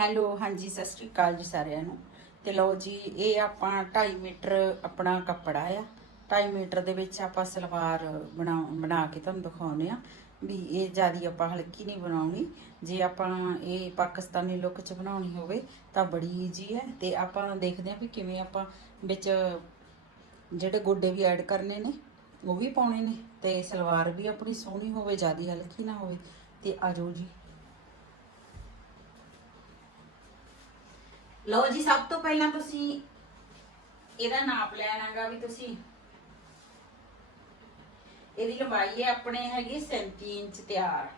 Hello, ਹਾਂਜੀ, ਸਤਿ ਸ਼੍ਰੀ ਅਕਾਲ ਜੀ ਸਾਰਿਆਂ ਨੂੰ। ਤੇ ਲਓ ਜੀ, ਇਹ ਆਪਾਂ 2.5 ਮੀਟਰ ਆਪਣਾ ਕੱਪੜਾ ਆ। 2.5 ਮੀਟਰ ਦੇ ਵਿੱਚ ਆਪਾਂ ਸਲਵਾਰ ਬਣਾ ਬਣਾ ਕੇ ਤੁਹਾਨੂੰ ਦਿਖਾਉਨੇ ਆ ਵੀ ਇਹ ਜਿਆਦੀ ਆਪਾਂ ਹਲਕੀ ਨਹੀਂ ਬਣਾਉਣੀ। ਜੇ ਆਪਾਂ ਇਹ ਪਾਕਿਸਤਾਨੀ ਲੁੱਕ ਚ ਬਣਾਉਣੀ ਹੋਵੇ ਤਾਂ ਬੜੀ ਈਜੀ ਹੈ। ਤੇ ਆਪਾਂ ਦੇਖਦੇ ਆ ਵੀ ਕਿਵੇਂ ਆਪਾਂ ਵਿੱਚ ਜਿਹੜੇ ਗੋਡੇ ਵੀ ਐਡ ਕਰਨੇ ਨੇ, ਉਹ ਵੀ ਪਾਉਣੇ ਨੇ ਤੇ ਸਲਵਾਰ ਵੀ ਆਪਣੀ ਸੋਹਣੀ ਹੋਵੇ, ਜਿਆਦੀ ਹਲਕੀ ਨਾ ਹੋਵੇ। ਤੇ ਆਜੋ ਜੀ। ਲਓ ਜੀ, ਸਭ ਤੋਂ ਪਹਿਲਾਂ ਤੁਸੀਂ ਇਹਦਾ ਨਾਪ ਲੈਣਾਗਾ ਵੀ ਤੁਸੀਂ। ਇਹਦੀ ਲੰਬਾਈ ਹੈ ਆਪਣੇ ਹੈਗੀ 37 ਇੰਚ ਤਿਆਰ।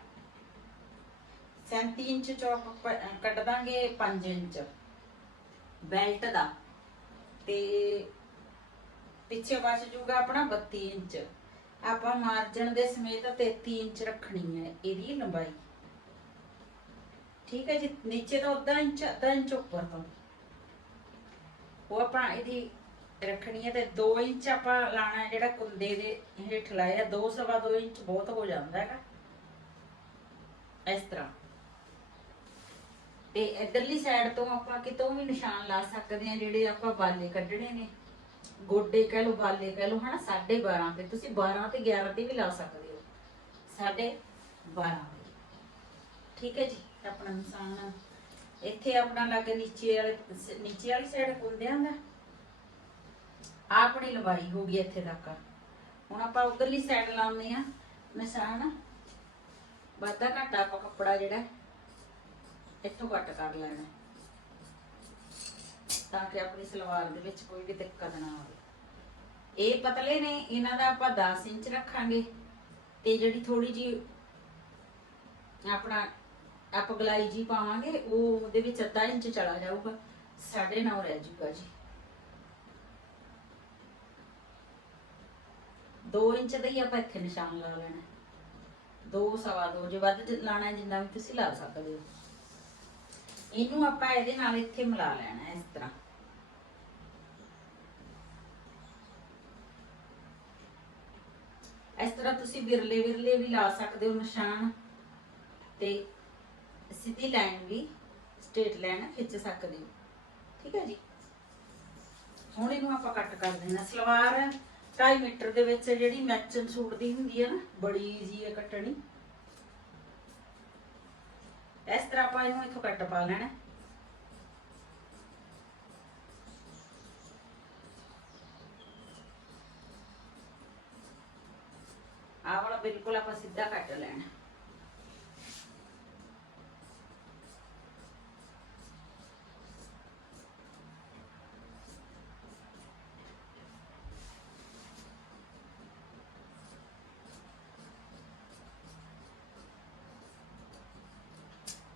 37 ਇੰਚ ਚੌਕ ਪ- ਕੱਢ ਦਾਂਗੇ 5 ਇੰਚ। ਬੈਲਟ ਦਾ। ਤੇ ਪਿੱਛੇ ਬਚ ਜੂਗਾ ਆਪਣਾ 32 ਇੰਚ। ਆਪਾਂ ਮਾਰਜਨ ਦੇ ਸਮੇਤ 33 ਇੰਚ ਰੱਖਣੀ ਹੈ ਇਹਦੀ ਲੰਬਾਈ। ਠੀਕ ਹੈ ਜੀ, ਨੀਚੇ ਤੋਂ ਅੱਧਾ ਇੰਚ ਅੱਧਾ ਇੰਚ ਉੱਪਰ ਤੋਂ। ਉਹ ਆਪਾਂ ਇਹਦੀ ਰੱਖਣੀ ਹੈ ਤੇ 2 ਇੰਚ ਆਪਾਂ ਲਾਣਾ ਜਿਹੜਾ ਕੁੰਦੇ ਦੇ ਹੇਠ ਲਾਇਆ 2 ਸਵਾ 2 ਇੰਚ ਬਹੁਤ ਹੋ ਜਾਂਦਾ ਹੈਗਾ। ਇਸ ਤਰ੍ਹਾਂ। ਤੇ ਇਧਰਲੀ ਸਾਈਡ ਤੋਂ ਆਪਾਂ ਕਿਤੋਂ ਵੀ ਨਿਸ਼ਾਨ ਲਾ ਸਕਦੇ ਆ ਜਿਹੜੇ ਆਪਾਂ ਬਾਲੇ ਕੱਢਣੇ ਨੇ। ਗੋਡੇ ਕਹਿ ਲਓ, ਬਾਲੇ ਕਹਿ ਲਓ, ਹਨਾ 12.5 ਤੇ। ਤੁਸੀਂ 12 ਤੇ 11 ਤੇ ਵੀ ਲਾ ਸਕਦੇ ਹੋ। 12.5 ਤੇ। ਠੀਕ ਹੈ ਜੀ। ਤੇ ਆਪਣਾ ਨਿਸ਼ਾਨ ਇੱਥੇ ਆਪਣਾ ਲੱਗ ਨੀਚੇ ਵਾਲੇ, ਨੀਚੇ ਵਾਲੀ ਸਾਈਡ ਕੁੰਦਿਆਂ ਦਾ ਆਪਣੀ ਲੰਬਾਈ ਹੋ ਗਈ ਇੱਥੇ ਤੱਕ। ਹੁਣ ਆਪਾਂ ਉਧਰਲੀ ਸਾਈਡ ਲਾਉਂਦੇ ਆ, ਨਿਸ਼ਾਨ। ਵਾਧਾ ਘਾਟਾ ਆਪਾਂ ਕੱਪੜਾ ਜਿਹੜਾ, ਇੱਥੋਂ ਕੱਟ ਕਰ ਲੈਣਾ। ਤਾਂ ਕਿ ਆਪਣੀ ਸਲਵਾਰ ਦੇ ਵਿੱਚ ਕੋਈ ਵੀ ਦਿੱਕਤ ਨਾ ਆਵੇ। ਇਹ ਪਤਲੇ ਨੇ, ਇਹਨਾਂ ਦਾ ਆਪਾਂ 10 ਇੰਚ ਰੱਖਾਂਗੇ। ਤੇ ਜਿਹੜੀ ਥੋੜੀ ਜੀ ਆਪਣਾ ਆਪਾਂ ਗਲਾਈ ਜੀ ਪਾਵਾਂਗੇ, ਉਹ ਉਹਦੇ ਵਿੱਚ ਅੱਧਾ ਇੰਚ ਚਲਾ ਜਾਊਗਾ। 9.5 ਰਹਿ ਜਾਊਗਾ ਜੀ। 2 ਇੰਚ ਦਾ ਹੀ ਆਪਾਂ ਇੱਥੇ ਨਿਸ਼ਾਨ ਲਾ ਲੈਣਾ। 2 ਸਵਾ 2 ਜੇ ਵੱਧ ਲਾਣਾ ਜਿੰਨਾ ਵੀ ਤੁਸੀਂ ਲਾ ਸਕਦੇ ਹੋ। ਇਹਨੂੰ ਆਪਾਂ ਇਹਦੇ ਨਾਲ ਇੱਥੇ ਮਿਲਾ ਲੈਣਾ ਇਸ ਤਰ੍ਹਾਂ। ਇਸ ਤਰ੍ਹਾਂ ਤੁਸੀਂ ਵਿਰਲੇ ਵਿਰਲੇ ਵੀ ਲਾ ਸਕਦੇ ਹੋ ਨਿਸ਼ਾਨ। ਤੇ ਸਿੱਧੀ ਲਾਈਨ ਵੀ ਸਟ੍ਰੇਟ ਲਾਈਨ ਖਿੱਚ ਸਕਦੇ ਹੋ। ਠੀਕ ਹੈ ਜੀ? ਹੁਣ ਇਹਨੂੰ ਆਪਾਂ ਕੱਟ ਕਰ ਦੇਣਾ ਸਲਵਾਰ 2.5 ਮੀਟਰ ਦੇ ਵਿੱਚ ਜਿਹੜੀ ਮੈਚਨ ਸੂਟ ਦੀ ਹੁੰਦੀ ਹੈ ਨਾ, ਬੜੀ ਈਜ਼ੀ ਹੈ ਕੱਟਣੀ। ਇਸ ਤਰ੍ਹਾਂ ਆਪਾਂ ਇਹਨੂੰ ਇੱਥੋਂ ਕੱਟ ਪਾ ਲੈਣਾ। ਆਹ ਵਾਲਾ ਬਿਲਕੁਲ ਆਪਾਂ ਸਿੱਧਾ ਕੱਟ ਲੈਣਾ।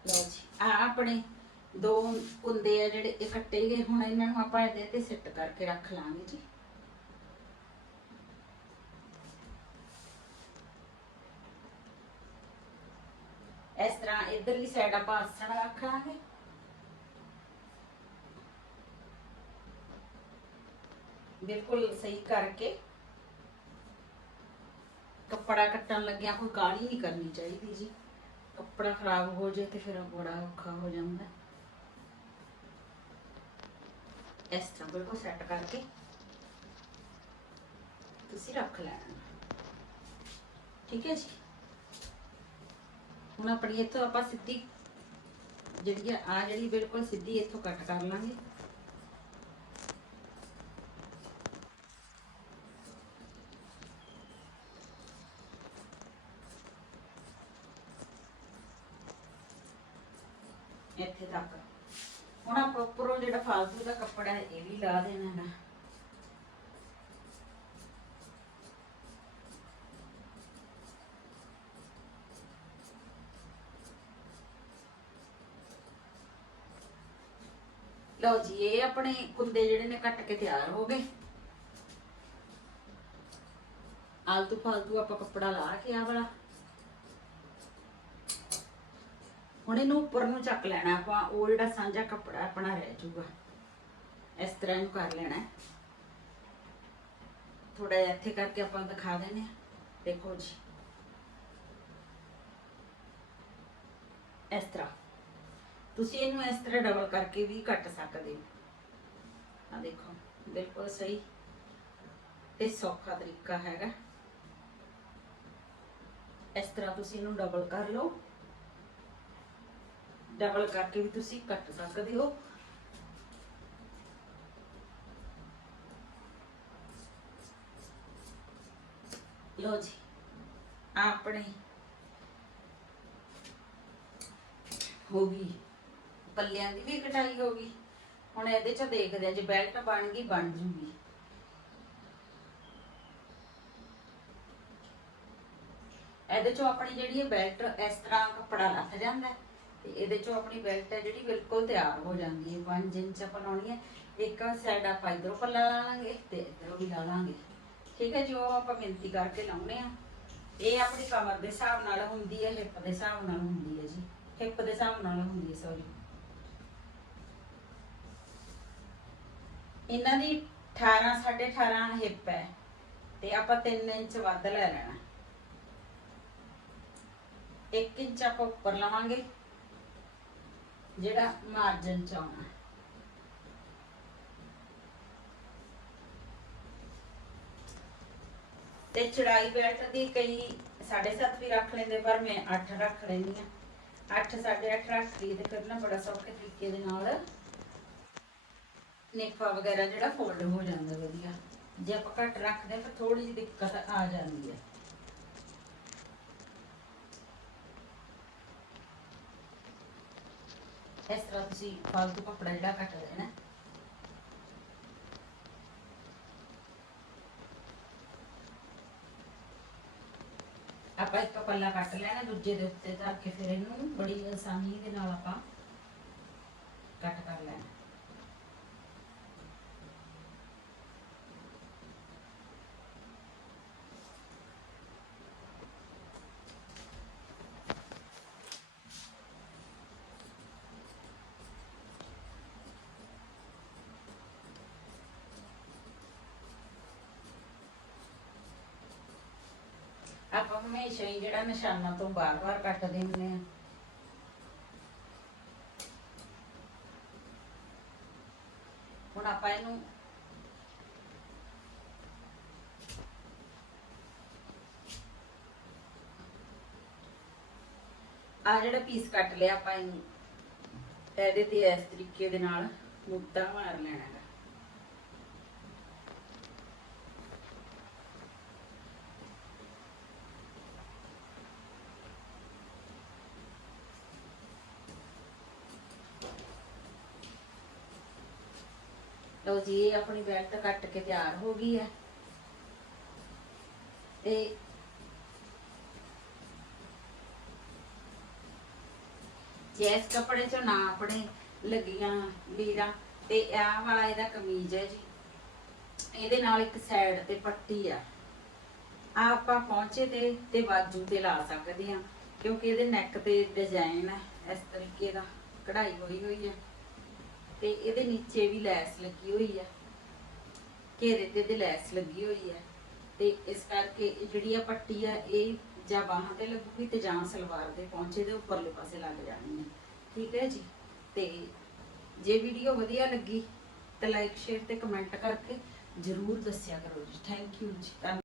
ਲਓ ਜੀ ਆ ਆਪਣੇ ਦੋ ਕੁੰਦੇ ਆ ਜਿਹੜੇ ਇਹ ਗਏ, ਹੁਣ ਇਹਨਾਂ ਨੂੰ ਆਪਾਂ ਇਹਦੇ ਤੇ ਸਿੱਟ ਕਰਕੇ ਰੱਖ ਲਾਂਗੇ ਜੀ। ਇਸ ਤਰ੍ਹਾਂ ਇਧਰਲੀ ਸਾਈਡ ਆਪਾਂ ਆਸਣ ਰੱਖ ਲਾਂਗੇ। ਬਿਲਕੁਲ ਸਹੀ ਕਰਕੇ ਕੱਪੜਾ ਕੱਟਣ ਲੱਗਿਆ ਕੋਈ ਗਾਲੀ ਨਹੀਂ ਕਰਨੀ ਚਾਹੀਦੀ ਜੀ। ਕੱਪੜਾ ਖਰਾਬ ਹੋ ਜੇ ਤੇ ਫਿਰ ਬੜਾ ਔਖਾ ਹੋ ਜਾਂਦਾ ਹੈ। ਇਸ ਤਰ੍ਹਾਂ ਬਿਲਕੁਲ ਸੈੱਟ ਕਰਕੇ ਤੁਸੀਂ ਰੱਖ ਲੈਣਾ ਠੀਕ ਹੈ ਜੀ ਹੁਣ ਆਪਣੀ ਇੱਥੋਂ ਆਪਾਂ ਸਿੱਧੀ ਜਿਹੜੀ ਆ ਆਹ ਜਿਹੜੀ ਬਿਲਕੁਲ ਸਿੱਧੀ ਇੱਥੋਂ ਕੱਟ ਕਰ ਲਾਂਗੇ ਇੱਥੇ ਤੱਕ। ਹੁਣ ਆਪਾਂ ਉੱਪਰੋਂ ਜਿਹੜਾ ਫਾਲਤੂ ਦਾ ਕੱਪੜਾ ਹੈ, ਇਹ ਵੀ ਲਾ ਦੇਣਾ ਹੈ ਲਓ ਜੀ, ਇਹ ਆਪਣੇ ਕੁੰਦੇ ਜਿਹੜੇ ਨੇ ਕੱਟ ਕੇ ਤਿਆਰ ਹੋ ਗਏ। ਆਲਤੂ ਫਾਲਤੂ ਆਪਾਂ ਕੱਪੜਾ ਲਾ ਕੇ ਆ ਵਾਲਾ। ਹੁਣ ਇਹਨੂੰ ਉੱਪਰ ਨੂੰ ਚੱਕ ਲੈਣਾ, ਆਪਾਂ ਉਹ ਜਿਹੜਾ ਸਾਂਝਾ ਕੱਪੜਾ ਆਪਣਾ ਰਹਿ ਜਾਊਗਾ। ਇਸ ਤਰ੍ਹਾਂ ਇਹਨੂੰ ਕਰ ਲੈਣਾ। ਥੋੜਾ ਜਿਹਾ ਇੱਥੇ ਕਰਕੇ ਆਪਾਂ ਦਿਖਾ ਦਿੰਦੇ ਆ ਦੇਖੋ ਜੀ। ਇਸ ਤਰ੍ਹਾਂ। ਤੁਸੀਂ ਇਹਨੂੰ ਇਸ ਤਰ੍ਹਾਂ ਡਬਲ ਕਰਕੇ ਵੀ ਕੱਟ ਸਕਦੇ ਹੋ। ਆ ਦੇਖੋ, ਬਿਲਕੁਲ ਸਹੀ ਤੇ ਸੌਖਾ ਤਰੀਕਾ ਹੈਗਾ। ਇਸ ਤਰ੍ਹਾਂ ਤੁਸੀਂ ਇਹਨੂੰ ਡਬਲ ਕਰ ਲਓ। ਡਬਲ ਕਰਕੇ ਵੀ ਤੁਸੀਂ ਕੱਟ ਸਕਦੇ ਹੋ। ਲੋ ਜੀ ਆਪਣੇ ਹੋ ਗਈ, ਪੱਲਿਆਂ ਦੀ ਵੀ ਕਟਾਈ ਹੋ ਗਈ। ਹੁਣ ਇਹਦੇ ਚ ਦੇਖਦੇ ਆ ਜੇ ਬੈਲਟ ਬਣ ਗਈ, ਬਣ ਜੂਗੀ। ਇਹਦੇ ਚੋਂ ਆਪਣੀ ਜਿਹੜੀ ਇਹ ਬੈਲਟ ਇਸ ਤਰ੍ਹਾਂ ਕੱਪੜਾ ਲੱਥ ਜਾਂਦਾ ਹੈ। ਤੇ ਇਹਦੇ ਚੋਂ ਆਪਣੀ ਬੈਲਟ ਹੈ ਜਿਹੜੀ ਬਿਲਕੁਲ ਤਿਆਰ ਹੋ ਜਾਂਦੀ ਹੈ। 5 ਇੰਚ ਆਪਾਂ ਲਾਉਣੀ ਹੈ, ਇੱਕ ਸਾਈਡ ਆਪਾਂ ਇਧਰੋਂ ਪੱਲਾ ਲਾ ਲਾਂਗੇ ਤੇ ਇਧਰੋਂ ਵੀ ਲਾ ਲਾਂਗੇ। ਠੀਕ ਹੈ ਜੀ ਆਪਾਂ ਮਿੰਤੀ ਕਰਕੇ ਲਾਉਣੇ ਆ। ਇਹ ਆਪਣੀ ਕਮਰ ਦੇ ਹਿਸਾਬ ਨਾਲ ਹੁੰਦੀ ਹੈ ਹਿੱਪ ਦੇ ਹਿਸਾਬ ਨਾਲ ਹੁੰਦੀ ਹੈ ਜੀ। ਹਿੱਪ ਦੇ ਹਿਸਾਬ ਨਾਲ ਹੁੰਦੀ ਹੈ ਸੌਰੀ ਇਹਨਾਂ ਦੀ 18 18.5 ਹਿੱਪ ਹੈ ਤੇ ਆਪਾਂ 3 ਇੰਚ ਵੱਧ ਲੈ ਲੈਣਾ। 1 ਇੰਚ ਆਪਾਂ ਉੱਪਰ ਲਵਾਂਗੇ। ਜਿਹੜਾ ਮਾਰਜਨ ਚ ਆਉਣਾ। ਤੇ ਚੜਾਈ ਬੈਲਟ ਦੀ ਕਈ 7.5 ਵੀ ਰੱਖ ਲੈਂਦੇ, ਪਰ ਮੈਂ 8 ਰੱਖ ਲੈਂਦੀ ਆ 8 8.5 ਰੱਖ ਲਈ ਤੇ ਫਿਰ ਨਾ ਬੜਾ ਸੌਖੇ ਤਰੀਕੇ ਦੇ ਨਾਲ ਨੇਫਾ ਵਗੈਰਾ ਜਿਹੜਾ ਫੋਲਡ ਹੋ ਜਾਂਦਾ ਵਧੀਆ। ਜੇ ਆਪਾਂ ਘੱਟ ਰੱਖਦੇ ਫਿਰ ਥੋੜੀ ਜਿਹੀ ਦਿੱਕਤ ਆ ਜਾਂਦੀ ਹੈ। ਇਸ ਤਰ੍ਹਾਂ ਤੁਸੀਂ ਫਾਲਤੂ ਕੱਪੜਾ ਜਿਹੜਾ ਕੱਟ ਦੇਣਾ ਆਪਾਂ ਇੱਕ ਪੱਲਾ ਕੱਟ ਲੈਣਾ, ਦੂਜੇ ਦੇ ਉੱਤੇ ਧਰ ਕੇ ਫਿਰ ਇਹਨੂੰ ਬੜੀ ਆਸਾਨੀ ਦੇ ਨਾਲ ਆਪਾਂ ਕੱਟ ਕਰ ਲੈਣਾ। ਆਪਾਂ ਹਮੇਸ਼ਾ ਹੀ ਜਿਹੜਾ ਨਿਸ਼ਾਨਾ ਤੋਂ ਬਾਰ-ਬਾਰ ਕੱਟਦੇ ਹੁੰਦੇ ਆ ਹੁਣ ਆਪਾਂ ਇਹਨੂੰ ਆ ਜਿਹੜਾ ਪੀਸ ਕੱਟ ਲਿਆ ਆਪਾਂ ਇਹਨੂੰ, ਇਹਦੇ ਤੇ ਇਸ ਤਰੀਕੇ ਦੇ ਨਾਲ ਮੁੱਦਾ ਮਾਰ ਲੈਣਾ ਹੈ ਲਓ ਜੀ, ਇਹ ਆਪਣੀ ਬੈਲਟ ਕੱਟ ਕੇ ਤਿਆਰ ਹੋ ਗਈ ਹੈ। ਤੇ ਜੇ ਕੱਪੜੇ ਚੋਂ ਨਾ ਆਪਣੇ ਲੱਗੀਆਂ ਲੀਰਾਂ ਤੇ ਆਹ ਵਾਲਾ ਇਹਦਾ ਕਮੀਜ਼ ਹੈ ਜੀ। ਇਹਦੇ ਨਾਲ ਇੱਕ ਸਾਈਡ ਤੇ ਪੱਟੀ ਆ। ਆ ਆਪਾਂ ਪਹੁੰਚੇ ਤੇ ਤੇ ਬਾਜੂ ਤੇ ਲਾ ਸਕਦੇ ਆ ਕਿਉਂਕਿ ਇਹਦੇ ਨੈਕ ਤੇ ਡਿਜ਼ਾਈਨ ਹੈ, ਇਸ ਤਰੀਕੇ ਦਾ, ਕਢਾਈ ਹੋਈ ਹੋਈ ਹੈ। ਤੇ ਇਹਦੇ ਨੀਚੇ ਵੀ ਲੈਸ ਲੱਗੀ ਹੋਈ ਹੈ ਘੇਰੇ ਤੇ ਤੇ ਲੈਸ ਲੱਗੀ ਹੋਈ ਹੈ ਤੇ ਇਸ ਕਰਕੇ ਜਿਹੜੀ ਆ ਪੱਟੀ ਆ, ਇਹ ਜਾਂ ਬਾਹਾਂ ਤੇ ਲੱਗੂਗੀ ਤੇ ਜਾਂ ਸਲਵਾਰ ਦੇ ਪਹੁੰਚੇ ਦੇ ਉੱਪਰਲੇ ਪਾਸੇ ਲੱਗ ਜਾਣੀ ਹੈ ਠੀਕ ਹੈ ਜੀ? ਤੇ ਜੇ ਵੀਡੀਓ ਵਧੀਆ ਲੱਗੀ ਤਾਂ ਲਾਈਕ ਸ਼ੇਅਰ ਤੇ ਕਮੈਂਟ ਕਰਕੇ ਜਰੂਰ ਦੱਸਿਆ ਕਰੋ ਜੀ। ਥੈਂਕ ਯੂ ਜੀ। ਧੰਨ-